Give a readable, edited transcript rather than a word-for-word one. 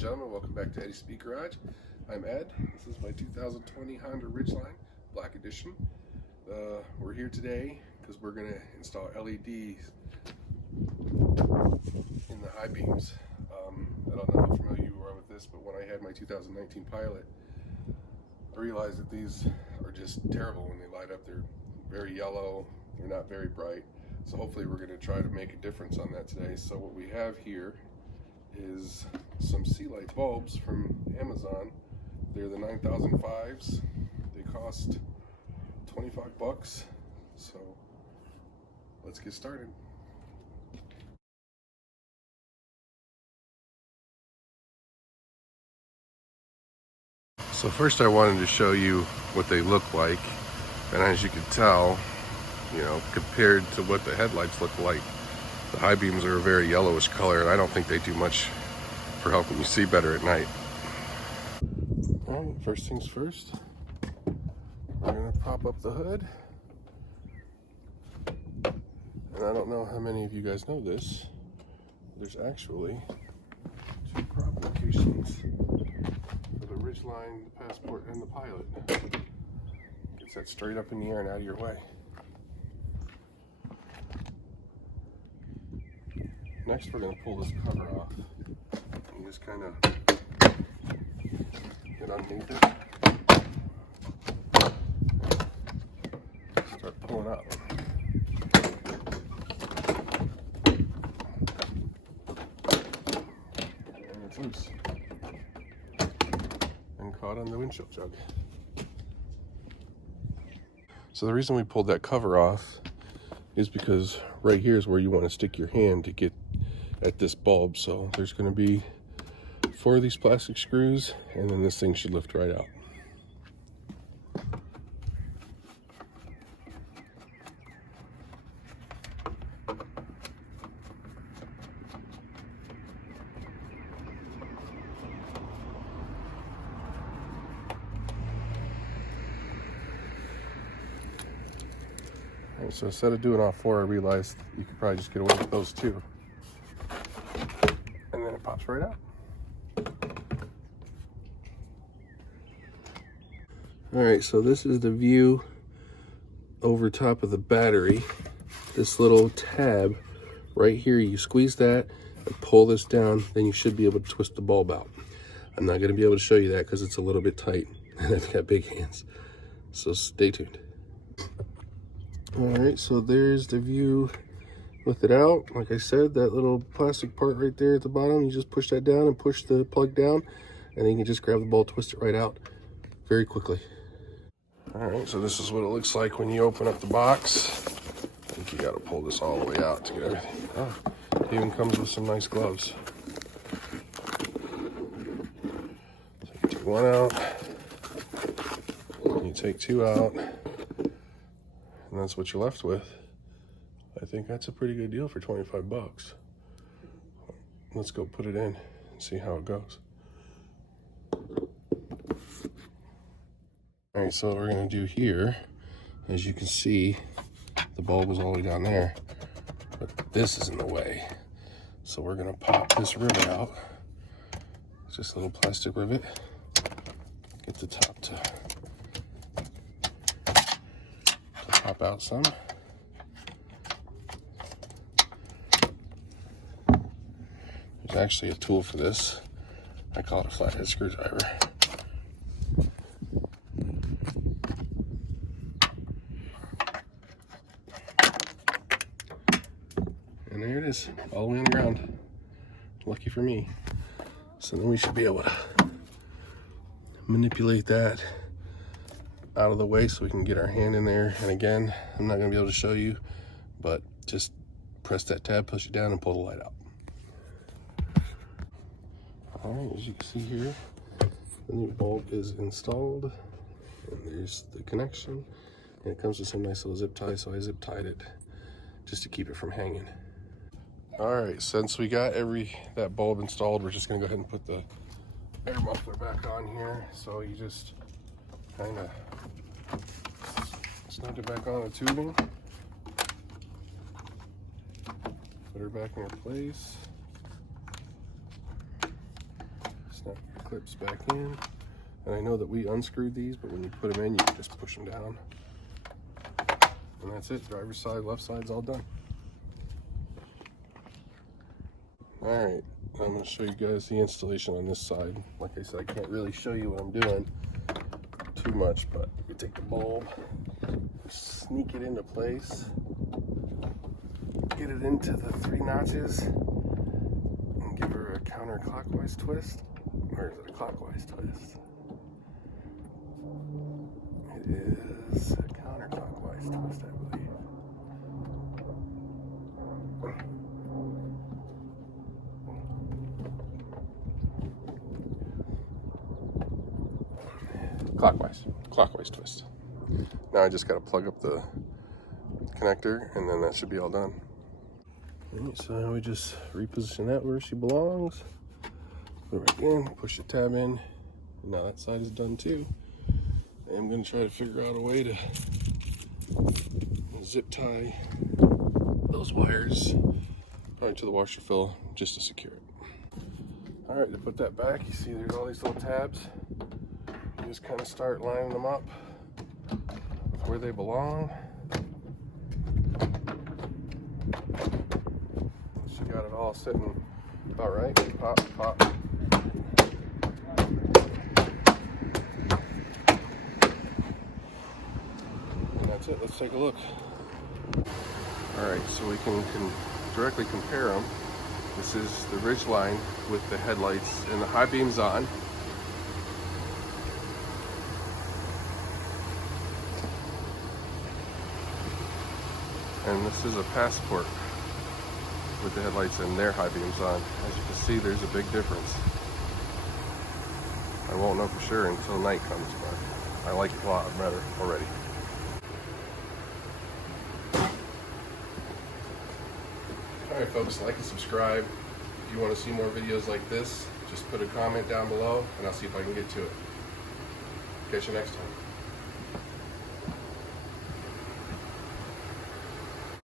and gentlemen, welcome back to Eddie's Speed Garage. I'm Ed. This is my 2020 Honda Ridgeline Black Edition. We're here today because we're going to install LEDs in the high beams. I don't know how familiar you are with this, but when I had my 2019 Pilot, I realized that these are just terrible when they light up. They're very yellow, they're not very bright. So hopefully we're going to try to make a difference on that today. So what we have here is some sea light bulbs from Amazon. They're the 9005s. They cost 25 bucks. So let's get started. So first I wanted to show you what they look like, and as you can tell, you know, compared to what the headlights look like, the high beams are a very yellowish color, and I don't think they do much for helping you see better at night. All right, first things first, we're gonna pop up the hood. And I don't know how many of you guys know this, there's actually two prop locations for the Ridgeline, the Passport, and the Pilot. Gets that straight up in the air and out of your way. Next, we're going to pull this cover off and just kind of get underneath it. Start pulling up. And it's loose. And caught on the windshield jug. So the reason we pulled that cover off is because right here is where you want to stick your hand to get at this bulb. So there's going to be 4 of these plastic screws, and then this thing should lift right out. So instead of doing all 4, I realized you could probably just get away with those 2. And then it pops right out. Alright, so this is the view over top of the battery. This little tab right here, you squeeze that and pull this down, then you should be able to twist the bulb out. I'm not going to be able to show you that because it's a little bit tight and I've got big hands. So stay tuned. Alright, so there's the view with it out. Like I said, that little plastic part right there at the bottom, you just push that down and push the plug down, and then you can just grab the bulb, twist it right out very quickly. Alright, so this is what it looks like when you open up the box. I think you got to pull this all the way out to get everything. Oh, it even comes with some nice gloves. So you take 1 out, you take 2 out, and that's what you're left with. I think that's a pretty good deal for 25 bucks. Let's go put it in and see how it goes. All right, so what we're gonna do here, as you can see, the bulb is all the way down there, but this is in the way. So we're gonna pop this rivet out. It's just a little plastic rivet. Get the top to pop out some. There's actually a tool for this. I call it a flathead screwdriver. And there it is, all the way on the ground. Lucky for me. So then we should be able to manipulate that out of the way so we can get our hand in there. And again, I'm not going to be able to show you, but just press that tab, push it down, and pull the light out. All right, as you can see here, the new bulb is installed, and there's the connection, and it comes with some nice little zip ties, so I zip tied it just to keep it from hanging. All right, since we got that bulb installed, we're just going to go ahead and put the air muffler back on here. So you just kind of snug it back on the tubing, put her back in her place, Snap your clips back in. And I know that we unscrewed these, but when you put them in, you can just push them down. And that's it. Driver's side, left side's all done. Alright, I'm going to show you guys the installation on this side. Like I said, I can't really show you what I'm doing too much, but you take the bulb, sneak it into place, get it into the 3 notches, and give her a counterclockwise twist. Or is it a clockwise twist? It is a counterclockwise twist, I believe. Clockwise twist. Now I just got to plug up the connector, and then that should be all done. Alright, so now we just reposition that where she belongs. Put it right in, push the tab in. And now that side is done too. And I'm going to try to figure out a way to zip tie those wires probably to the washer fill just to secure it. Alright, to put that back, you see there's all these little tabs. You just kind of start lining them up with where they belong. She got it all sitting about right. Pop, pop. And that's it. Let's take a look. Alright, so we can directly compare them. This is the Ridgeline with the headlights and the high beams on. And this is a Passport with the headlights and their high beams on. As you can see, there's a big difference. I won't know for sure until night comes, but I like it a lot better already. Alright folks, like and subscribe. If you want to see more videos like this, just put a comment down below and I'll see if I can get to it. Catch you next time.